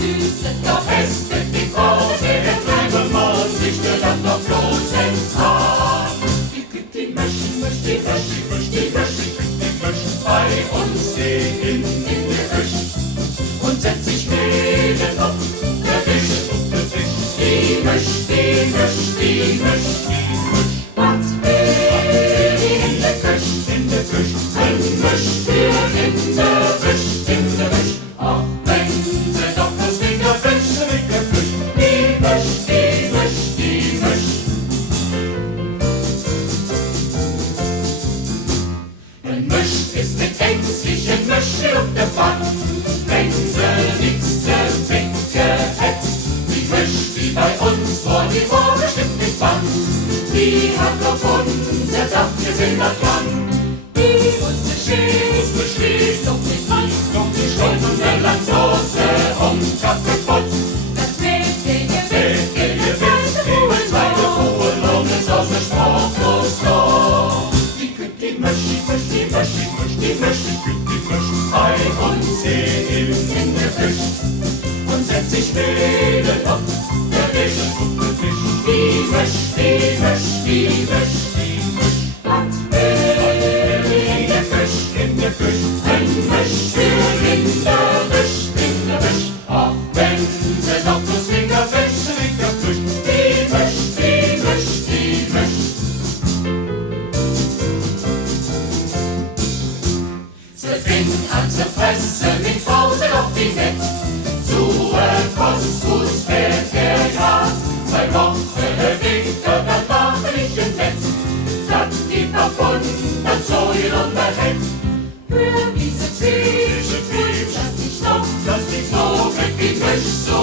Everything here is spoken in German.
süße, doch festet die Pause, der drüben mal sich der dann noch bloß ins Haar. Die Möschen, die Möschen, bei uns in der Küche und setzt sich neben auf der Tisch. Die Mösch, was will in der Küche, ein Mösch für in der Küche, auch wenn sie doch das Finger Fisch, die Mösch. Ein Mösch ist mit ängstlichen Möschen auf der Fahrt, wenn sie nix zu trinken hat. Die Mösch, die bei uns vor die vorbestimmte Bank, die hat auf unser Dach gesehen erkannt. Die musste stehen, doch nicht Stunden lang Soße Kaffeepott. Das Mädchen ihr wisst, die zweite Kugelung ist aus der Spruchlos los. Die Mösch, bei uns in der Küche und setzt sich neben auf der Tisch. Die Mösch, was will in der Küche, ein Mösch für in der Küche, auch wenn sie noch das Fingerfisch, die Mösch. Sie fing an zu fressen mit Pause auf die Nett, zu Koskus fährt Jahr, 2 Wochen Winter, dann war ich im Bett, dann gibt auf und dann so ihr Unterhemd. Hör diese Trieb, lass dich noch, weg die Mösch so